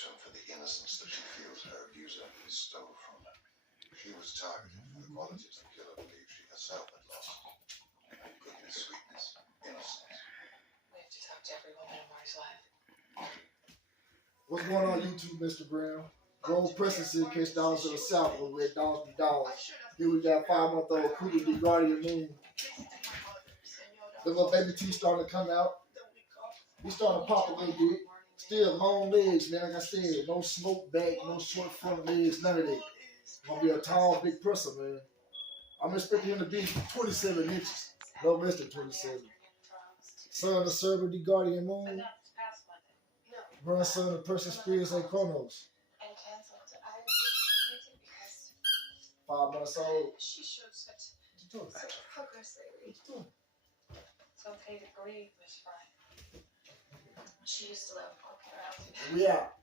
retribution for the innocence that she feels her abuser stole from her. She was targeted for the qualities the killer believes she herself had lost. Goodness, sweetness, innocence. We have to talk to everyone in Mar's life. What's going on YouTube, Mr. Brown? Roguepresa said catch dogs to the south where red dogs be dogs. Here we got 5-month-old Krueger the Guardian Moon. The little baby teeth starting to come out. He's starting to pop a little bit. Still long legs, man. Like I said, no smoke back, no short front legs, none of that. Gonna be a tall, big person, man. I'm expecting him to be 27 inches. No less than 27. Son of Server the Guardian Moon. Grandson of Percy Spears and Chronos. 5 months old. She showed such progress lately. It's okay to grieve, Miss Fry. She used to love poking around. We out.